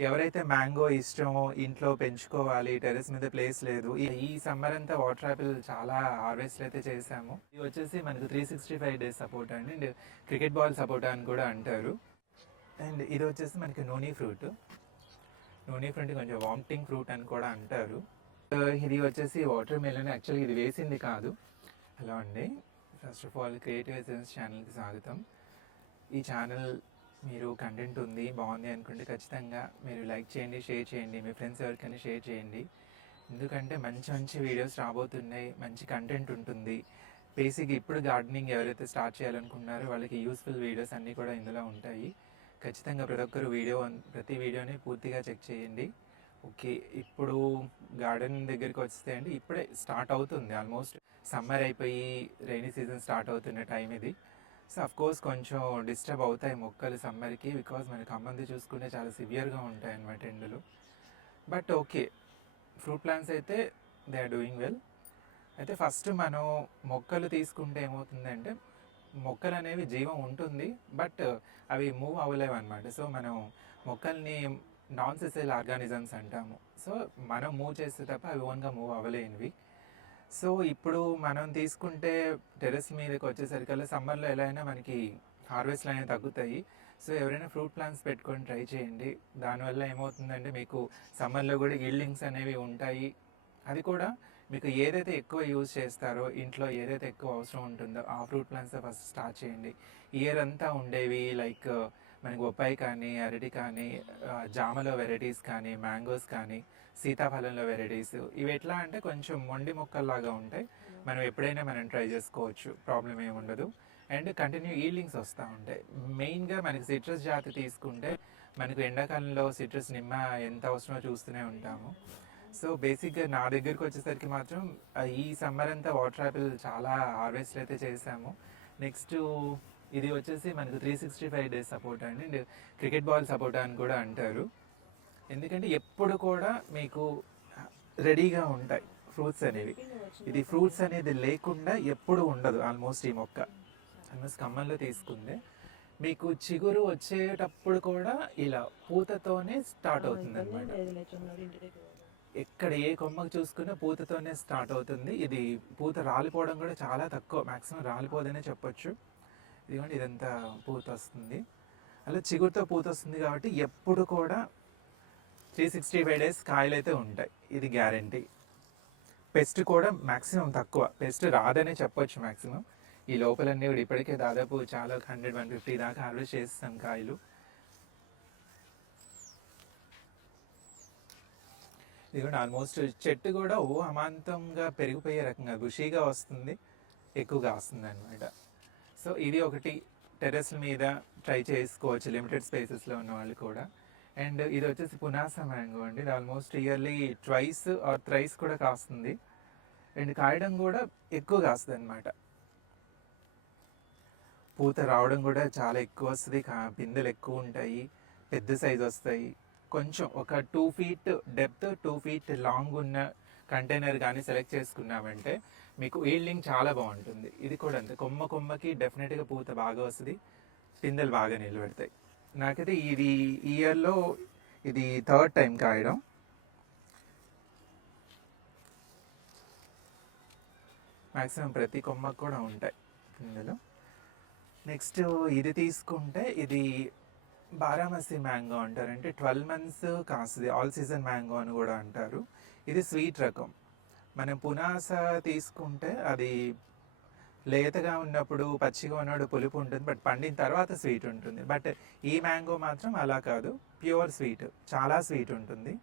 ఎవరైతే మ్యాంగో ఇష్టమో ఇంట్లో పెంచుకోవాలి టెరెస్ మీద ప్లేస్ లేదు ఈ- సమ్మర్ అంతా వాటర్ యాపిల్ చాలా హార్వెస్ట్ అయితే చేసాము ఇది వచ్చేసి మనకు three sixty five days support అండి. అండ్ క్రికెట్ బాల్ సపోర్ట్ అని కూడా అంటారు. అండ్ ఇది వచ్చేసి మనకి నూనె ఫ్రూట్. నూనె ఫ్రూట్ కొంచెం వామిటింగ్ ఫ్రూట్ అని కూడా అంటారు. ఇది వచ్చేసి వాటర్ మెలన్ యాక్చువల్గా ఇది వేసింది కాదు. హలో అండి. First of all creative essence ఛానల్కి స్వాగతం. ఈ ఛానల్ మీరు కంటెంట్ ఉంది బాగుంది అనుకుంటే ఖచ్చితంగా మీరు లైక్ చేయండి షేర్ చేయండి మీ ఫ్రెండ్స్ ఎవరికైనా షేర్ చేయండి. ఎందుకంటే మంచి మంచి వీడియోస్ రాబోతున్నాయి మంచి కంటెంట్ ఉంటుంది. బేసిక్ ఇప్పుడు గార్డెనింగ్ ఎవరైతే స్టార్ట్ చేయాలనుకుంటున్నారో వాళ్ళకి యూస్ఫుల్ వీడియోస్ అన్నీ కూడా ఇందులో ఉంటాయి. ఖచ్చితంగా ప్రతి ఒక్కరు వీడియో ప్రతి వీడియోని పూర్తిగా చెక్ చేయండి. ఓకే ఇప్పుడు గార్డెన్ దగ్గరికి వస్తే అండి ఇప్పుడే స్టార్ట్ అవుతుంది ఆల్మోస్ట్ సమ్మర్ అయిపోయి రైనీ సీజన్ స్టార్ట్ అవుతున్న టైం ఇది. సో అఫ్ కోర్స్ కొంచెం డిస్టర్బ్ అవుతాయి మొక్కలు సమ్మర్కి బికాజ్ మన ఖమ్మంది చూసుకుంటే చాలా సివియర్గా ఉంటాయి అన్నమాట ఎండలు. బట్ ఓకే ఫ్రూట్ ప్లాంట్స్ అయితే దే ఆర్ డూయింగ్ వెల్ అయితే ఫస్ట్ మనం మొక్కలు తీసుకుంటే ఏమవుతుందంటే మొక్కలు అనేవి జీవం ఉంటుంది బట్ అవి మూవ్ అవ్వలేవు అనమాట సో మనం మొక్కల్ని నాన్ సెసైల్ ఆర్గానిజమ్స్ అంటాము. సో మనం మూవ్ చేస్తే తప్ప అవి ఓన్గా మూవ్ అవ్వలేనివి. సో ఇప్పుడు మనం తీసుకుంటే టెరెస్ మీదకి వచ్చేసరికల్లా సమ్మర్లో ఎలా అయినా మనకి హార్వెస్ట్లు అనేవి తగ్గుతాయి. సో ఎవరైనా ఫ్రూట్ ప్లాంట్స్ పెట్టుకొని ట్రై చేయండి. దానివల్ల ఏమవుతుందంటే మీకు సమ్మర్లో కూడా ఈల్డింగ్స్ అనేవి ఉంటాయి. అది కూడా మీకు ఏదైతే ఎక్కువ యూజ్ చేస్తారో ఇంట్లో ఏదైతే ఎక్కువ అవసరం ఉంటుందో ఆ ఫ్రూట్ ప్లాంట్స్ ఫస్ట్ స్టార్ట్ చేయండి. ఇయర్ అంతా ఉండేవి లైక్ మనకి బొప్పాయి కానీ అరటి కానీ జామలో వెరైటీస్ కానీ మ్యాంగోస్ కానీ సీతాఫలంలో వెరైటీస్ ఇవి ఎట్లా అంటే కొంచెం మొండి మొక్కల్లాగా ఉంటాయి. మనం ఎప్పుడైనా మనం ట్రై చేసుకోవచ్చు. ప్రాబ్లం ఏమి ఉండదు. అండ్ కంటిన్యూ ఈల్డింగ్స్ వస్తూ ఉంటాయి. మెయిన్గా మనకి సిట్రస్ జాతి తీసుకుంటే మనకు ఎండాకాలంలో సిట్రస్ నిమ్మ ఎంత అవసరమో చూస్తూనే ఉంటాము. సో బేసిక్గా నా దగ్గరికి వచ్చేసరికి మాత్రం ఈ సమ్మర్ అంతా వాటర్ యాపిల్ చాలా హార్వెస్ట్ అయితే చేసాము. నెక్స్ట్ ఇది వచ్చేసి మనకు three sixty five days support అండి. అండ్ క్రికెట్ బాల్ సపోర్ట్ అని కూడా అంటారు. ఎందుకంటే ఎప్పుడు కూడా మీకు రెడీగా ఉంటాయి ఫ్రూట్స్ అనేవి. ఇది ఫ్రూట్స్ అనేది లేకుండా ఎప్పుడు ఉండదు ఆల్మోస్ట్ ఈ మొక్క. ఆల్మోస్ట్ కమ్మల్లో తీసుకుందే మీకు చిగురు వచ్చేటప్పుడు కూడా ఇలా పూతతోనే స్టార్ట్ అవుతుంది అనమాట ఎక్కడ ఏ కొమ్మకు చూసుకున్నా పూతతోనే స్టార్ట్ అవుతుంది. ఇది పూత రాలిపోవడం కూడా చాలా తక్కువ. మాక్సిమం రాలిపోదనే చెప్పొచ్చు. ఇదిగోండి ఇదంతా పూత వస్తుంది అలా చిగురుతో పూత వస్తుంది కాబట్టి ఎప్పుడు కూడా త్రీ సిక్స్టీ ఫైవ్ డేస్ కాయలు అయితే ఉంటాయి. ఇది గ్యారంటీ పెస్ట్ కూడా మ్యాక్సిమం తక్కువ. పెస్ట్ రాదనే చెప్పొచ్చు మ్యాక్సిమం ఈ లోపలన్నీ కూడా ఇప్పటికే దాదాపు చాలా హండ్రెడ్ వన్ ఫిఫ్టీ దాకా హార్వెస్ట్ చేస్తాం కాయలు. ఇదిగోండి ఆల్మోస్ట్ చెట్టు కూడా ఓ అమాంతంగా పెరిగిపోయే రకంగా బుషీగా వస్తుంది. ఎక్కువగా వస్తుంది అనమాట సో ఇది ఒకటి టెర్రస్ మీద ట్రై చేసుకోవచ్చు లిమిటెడ్ స్పేసెస్లో ఉన్న వాళ్ళు కూడా. అండ్ ఇది వచ్చేసి పునాస మ్యాంగో అండి. ఇది almost yearly twice or thrice కూడా కాస్తుంది. అండ్ కాయడం కూడా ఎక్కువ కాస్తుంది అనమాట పూత రావడం కూడా చాలా ఎక్కువ వస్తుంది. కా- పిందెలు ఎక్కువ ఉంటాయి పెద్ద సైజ్ వస్తాయి. కొంచెం ఒక two feet depth two feet long ఉన్న కంటైనర్ కానీ సెలెక్ట్ చేసుకున్నామంటే మీకు ఈల్డింగ్ చాలా బాగుంటుంది. ఇది కూడా అంతే. కొమ్మ కొమ్మకి డెఫినెట్గా పూత బాగా వస్తుంది. పిందెలు బాగా నిలబెడతాయి. నాకైతే ఇది ఇయర్లో ఇది థర్డ్ టైం కాయడం. మ్యాక్సిమం ప్రతి కొమ్మకు కూడా ఉంటాయి పిందెలు. నెక్స్ట్ ఇది తీసుకుంటే ఇది బారామసి మ్యాంగో అంటారు. అంటే ట్వెల్వ్ మంత్స్ కాస్తుంది. ఆల్ సీజన్ మ్యాంగో అని కూడా అంటారు. ఇది స్వీట్ రకం. మనం పునాస తీసుకుంటే అది లేతగా ఉన్నప్పుడు పచ్చిగా ఉన్నప్పుడు పులుపు ఉంటుంది. బట్ పండిన తర్వాత స్వీట్ ఉంటుంది. బట్ ఈ మ్యాంగో మాత్రం అలా కాదు. Pure sweet. చాలా స్వీట్ ఉంటుంది.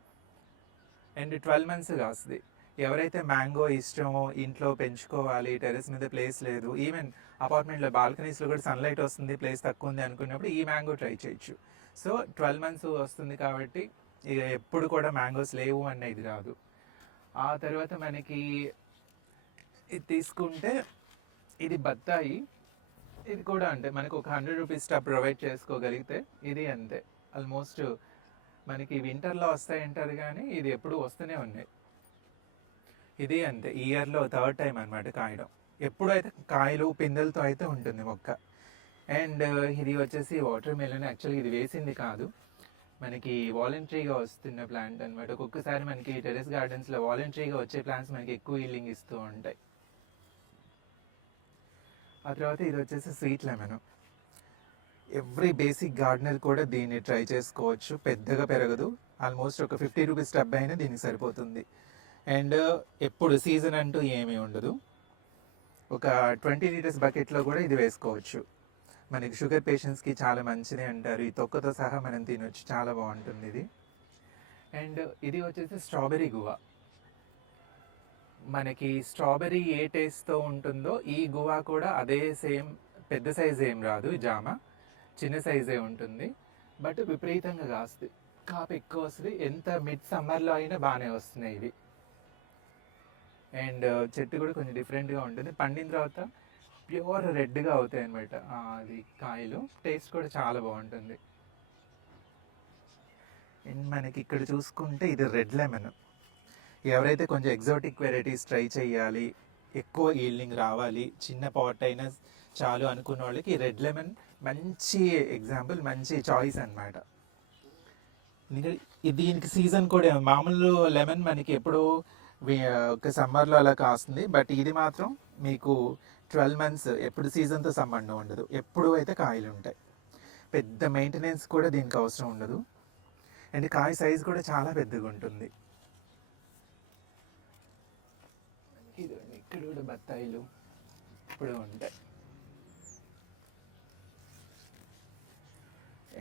అండ్ ట్వెల్వ్ మంత్స్ కాస్తుంది. ఎవరైతే మ్యాంగో ఇష్టమో ఇంట్లో పెంచుకోవాలి టెరెస్ మీద ప్లేస్ లేదు ఈవెన్ అపార్ట్మెంట్లో బాల్కనీస్లో కూడా సన్లైట్ వస్తుంది ప్లేస్ తక్కువ ఉంది అనుకున్నప్పుడు ఈ మ్యాంగో ట్రై చేయొచ్చు. సో ట్వెల్వ్ మంత్స్ వస్తుంది కాబట్టి ఇక ఎప్పుడు కూడా మ్యాంగోస్ లేవు అన్న ఇది కాదు. ఆ తర్వాత మనకి ఇది తీసుకుంటే ఇది బత్తాయి. ఇది కూడా అంతే మనకు ఒక హండ్రెడ్ రూపీస్ టాప్ ప్రొవైడ్ చేసుకోగలిగితే ఇది అంతే. ఆల్మోస్ట్ మనకి వింటర్లో వస్తాయంటారు కానీ ఇది ఎప్పుడు వస్తూనే ఉన్నాయి. ఇది అంతే ఇయర్లో థర్డ్ టైం అనమాట కాయడం. ఎప్పుడైతే కాయలు పిందెలతో అయితే ఉంటుంది మొక్క. అండ్ uh, ఇది వచ్చేసి వాటర్ మెలన్ యాక్చువల్లీ ఇది వేసింది కాదు. మనకి వాలంటరీగా వస్తున్న ప్లాంట్ అన్నమాట. ఒక్కొక్కసారి మనకి టెరెస్ గార్డెన్స్లో వాలంటరీగా వచ్చే ప్లాంట్స్ మనకి ఎక్కువ హీలింగ్ ఇస్తూ ఉంటాయి. ఆ తర్వాత ఇది వచ్చేసి sweet lemon every basic gardener కూడా దీన్ని ట్రై చేసుకోవచ్చు. పెద్దగా పెరగదు. ఆల్మోస్ట్ ఒక ఫిఫ్టీ రూపీస్ టబ్ అయినా దీనికి సరిపోతుంది. అండ్ uh, ఎప్పుడు సీజన్ అంటూ ఏమీ ఉండదు. ఒక ట్వంటీ లీటర్స్ బకెట్లో కూడా ఇది వేసుకోవచ్చు. మనకి షుగర్ పేషెంట్స్కి చాలా మంచిది అంటారు. ఈ తొక్కతో సహా మనం తినొచ్చు. చాలా బాగుంటుంది ఇది. అండ్ ఇది వచ్చేసి స్ట్రాబెరీ గువా. మనకి స్ట్రాబెరీ ఏ టేస్ట్తో ఉంటుందో ఈ గువా కూడా అదే సేమ్ పెద్ద సైజ్ ఏం రాదు జామ. చిన్న సైజే ఉంటుంది. బట్ విపరీతంగా కాస్తుంది. కాపు ఎక్కువ వస్తుంది. ఎంత మిడ్ సమ్మర్లో అయినా బాగానే వస్తున్నాయి ఇవి. అండ్ చెట్టు కూడా కొంచెం డిఫరెంట్గా ఉంటుంది. పండిన తర్వాత ప్యూర్ రెడ్గా అవుతాయి అనమాట అది కాయలు. టేస్ట్ కూడా చాలా బాగుంటుంది. అండ్ మనకి ఇక్కడ చూసుకుంటే ఇది రెడ్ లెమన్. ఎవరైతే కొంచెం ఎగ్జాటిక్ వెరైటీస్ ట్రై చేయాలి ఎక్కువ ఈల్డింగ్ రావాలి చిన్న పాట్ అయినా చాలు అనుకున్న వాళ్ళకి రెడ్ లెమన్ మంచి ఎగ్జాంపుల్ మంచి చాయిస్ అనమాట దీనికి సీజన్ కూడా మామూలు లెమన్ మనకి ఎప్పుడో ఒక సమ్మర్లో అలా కాస్తుంది. బట్ ఇది మాత్రం మీకు ట్వెల్వ్ మంత్స్ ఎప్పుడు సీజన్తో సంబంధం ఉండదు. ఎప్పుడు అయితే కాయలు ఉంటాయి. పెద్ద మెయింటెనెన్స్ కూడా దీనికి అవసరం ఉండదు. అండ్ కాయ సైజ్ కూడా చాలా పెద్దగా ఉంటుంది. ఇదిగోండి, ఇక్కడ కూడా బత్తాయిలు ఇప్పుడు ఉంటాయి.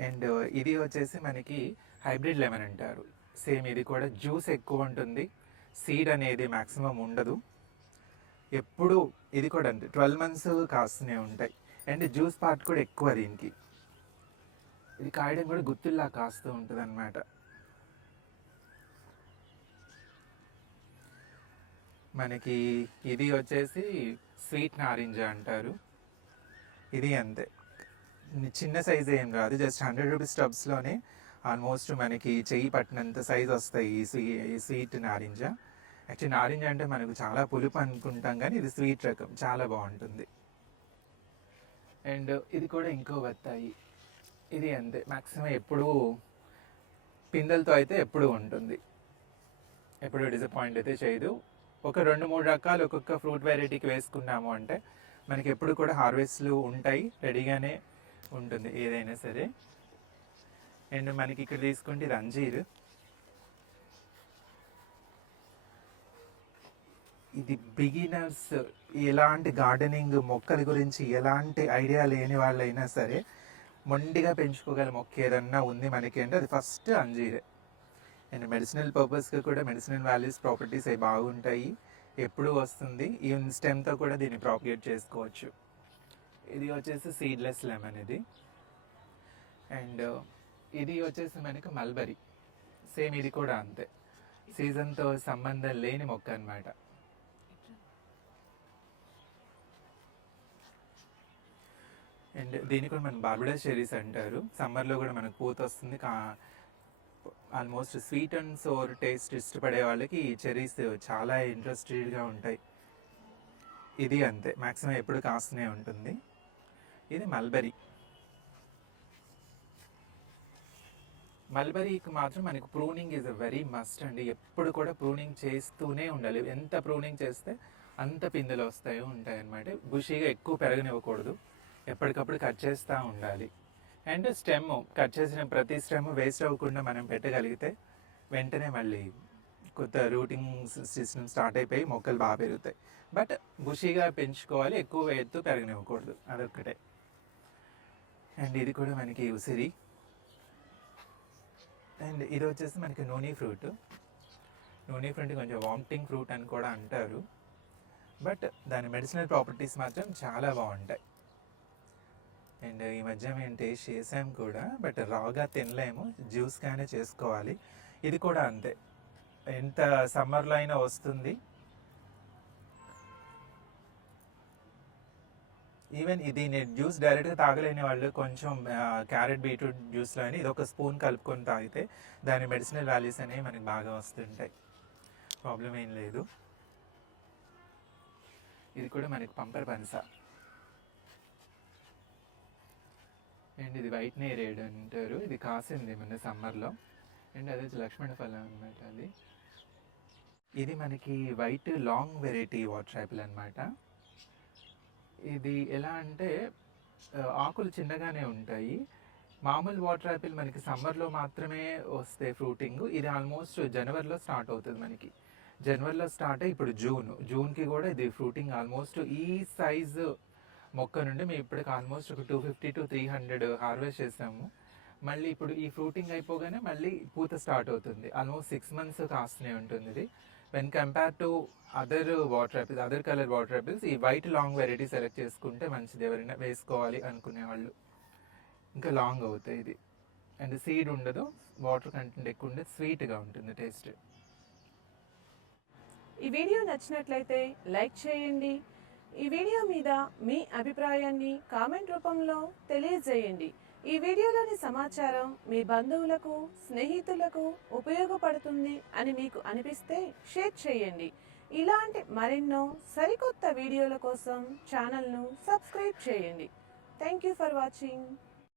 అండ్ ఇది వచ్చేసి మనకి హైబ్రిడ్ లెమన్ అంటారు. సేమ్ ఇది కూడా జ్యూస్ ఎక్కువ ఉంటుంది. సీడ్ అనేది మ్యాక్సిమం ఉండదు. ఎప్పుడు ఇది కూడా అంతే. ట్వెల్వ్ మంత్స్ కాస్తూనే ఉంటాయి. అండ్ జ్యూస్ పార్ట్ కూడా ఎక్కువ దీనికి. ఇది కాయడం కూడా గుత్తుల్లా కాస్తూ ఉంటుంది అనమాట మనకి ఇది వచ్చేసి స్వీట్ నారింజ అంటారు. ఇది అంతే. చిన్న సైజ్ ఏం రాదు. జస్ట్ హండ్రెడ్ రూపీస్ టబ్స్లోనే ఆల్మోస్ట్ మనకి చెయ్యి పట్టినంత సైజ్ వస్తాయి ఈ స్వీ ఈ స్వీట్ నారింజ. యాక్చువల్లీ నారింజ అంటే మనకు చాలా పులుపు అనుకుంటాం కానీ ఇది స్వీట్ రకం చాలా బాగుంటుంది. అండ్ ఇది కూడా ఇంకో బత్తాయి. ఇది అంతే మ్యాక్సిమం ఎప్పుడూ పిందెలతో అయితే ఎప్పుడూ ఉంటుంది. ఎప్పుడు డిసప్పాయింట్ అయితే చేయదు. ఒక రెండు మూడు రకాలు ఒక్కొక్క ఫ్రూట్ వెరైటీకి వేసుకున్నాము అంటే మనకి ఎప్పుడు కూడా హార్వెస్ట్లు ఉంటాయి రెడీగానే ఉంటుంది ఏదైనా సరే. అండ్ మనకి ఇక్కడ తీసుకుంటే ఇది అంజీర్. ఇది బిగినర్స్ ఎలాంటి గార్డెనింగ్ మొక్కల గురించి ఎలాంటి ఐడియా లేని వాళ్ళైనా సరే మొండిగా పెంచుకోగల మొక్క ఏదన్నా ఉంది మనకి అంటే అది ఫస్ట్ అంజీరే. అండ్ మెడిసినల్ పర్పస్కి కూడా మెడిసినల్ వాల్యూస్ ప్రాపర్టీస్ అవి బాగుంటాయి. ఎప్పుడు వస్తుంది. ఈవెన్ స్టెమ్తో కూడా దీన్ని ప్రాపగేట్ చేసుకోవచ్చు. ఇది వచ్చేసి సీడ్లెస్ లెమన్ ఇది. అండ్ ఇది వచ్చేసి మనకి మల్బరీ. సేమ్ ఇది కూడా అంతే. సీజన్తో సంబంధం లేని మొక్క అన్నమాట. అండ్ దీన్ని కూడా మనం బార్బడా చెరీస్ అంటారు. సమ్మర్లో కూడా మనకు పూత వస్తుంది. కా almost sweet and sour taste ఇష్టపడే వాళ్ళకి ఈ చెరీస్ చాలా ఇంట్రెస్టెడ్గా ఉంటాయి. ఇది అంతే. మ్యాక్సిమం ఎప్పుడు కాస్తూనే ఉంటుంది. ఇది మల్బరీ. మల్బరీకి మాత్రం మనకు pruning is a very must అండి. ఎప్పుడు కూడా ప్రూనింగ్ చేస్తూనే ఉండాలి. ఎంత ప్రూనింగ్ చేస్తే అంత పిందెలు వస్తాయో ఉంటాయి అనమాట బుషీగా ఎక్కువ పెరగనివ్వకూడదు. ఎప్పటికప్పుడు కట్ చేస్తూ ఉండాలి. అండ్ స్టెమ్ కట్ చేసిన ప్రతి స్టెమ్ వేస్ట్ అవ్వకుండా మనం పెట్టగలిగితే వెంటనే మళ్ళీ కొత్త రూటింగ్ సిస్టమ్ స్టార్ట్ అయిపోయి మొక్కలు బాగా పెరుగుతాయి. బట్ బుషీగా పెంచుకోవాలి. ఎక్కువ ఎత్తు పెరగనివ్వకూడదు. అదొక్కటే. అండ్ ఇది కూడా మనకి ఉసిరి. అండ్ ఇది వచ్చేసి మనకి నూనె ఫ్రూట్. నూనె ఫ్రూట్ కొంచెం వామిటింగ్ ఫ్రూట్ అని కూడా అంటారు. బట్ దాని మెడిసినల్ ప్రాపర్టీస్ మాత్రం చాలా బాగుంటాయి. అండ్ ఈ మధ్య మేము టేస్ట్ చేసాం కూడా బట్ రాగా తినలేము. జ్యూస్ కానీ చేసుకోవాలి. ఇది కూడా అంతే. ఎంత సమ్మర్లో అయినా వస్తుంది. ఈవెన్ ఇది నేను జ్యూస్ డైరెక్ట్గా తాగలేని వాళ్ళు కొంచెం క్యారెట్ బీట్రూట్ జ్యూస్లో అని ఇది ఒక స్పూన్ కలుపుకొని తాగితే దాని మెడిసినల్ వాల్యూస్ అనేవి మనకి బాగా వస్తుంటాయి. ప్రాబ్లం ఏం లేదు. ఇది కూడా మనకి పంపర్ పనస. అండ్ ఇది వైట్ నేరేడ్ అంటారు. ఇది కాసింది మన సమ్మర్లో. అండ్ అదే లక్ష్మణ ఫలం అనమాట అది. ఇది మనకి white long variety water apple అనమాట ఇది ఎలా అంటే ఆకులు చిన్నగానే ఉంటాయి. మామూలు వాటర్ యాపిల్ మనకి సమ్మర్లో మాత్రమే వస్తే ఫ్రూటింగ్. ఇది ఆల్మోస్ట్ జనవరిలో స్టార్ట్ అవుతుంది మనకి. జనవరిలో స్టార్ట్ అయ్యి ఇప్పుడు జూన్. జూన్కి కూడా ఇది ఫ్రూటింగ్ ఆల్మోస్ట్ ఈ సైజు మొక్క నుండి మేము ఇప్పటికి ఆల్మోస్ట్ ఒక two fifty to three hundred harvest చేసాము. మళ్ళీ ఇప్పుడు ఈ ఫ్రూటింగ్ అయిపోగానే మళ్ళీ పూత స్టార్ట్ అవుతుంది. ఆల్మోస్ట్ సిక్స్ మంత్స్ కాస్తూనే ఉంటుంది ఇది. When compare to other water apples other colour water apples ఈ వైట్ లాంగ్ వెరైటీ సెలెక్ట్ చేసుకుంటే మంచిది. ఎవరైనా వేసుకోవాలి అనుకునే వాళ్ళు ఇంకా లాంగ్ అవుతాయి ఇది. అండ్ సీడ్ ఉండదు వాటర్ కంటెంట్ ఎక్కువ ఉండదు స్వీట్గా ఉంటుంది టేస్ట్ ఈ వీడియో నచ్చినట్లయితే లైక్ చేయండి. ఈ వీడియో మీద మీ అభిప్రాయాన్ని కామెంట్ రూపంలో తెలియజేయండి. ఈ వీడియోలోని సమాచారం మీ బంధువులకు స్నేహితులకు ఉపయోగపడుతుంది అని మీకు అనిపిస్తే షేర్ చేయండి. ఇలాంటి మరెన్నో సరికొత్త వీడియోల కోసం ఛానల్ను సబ్స్క్రైబ్ చేయండి. Thank you for watching.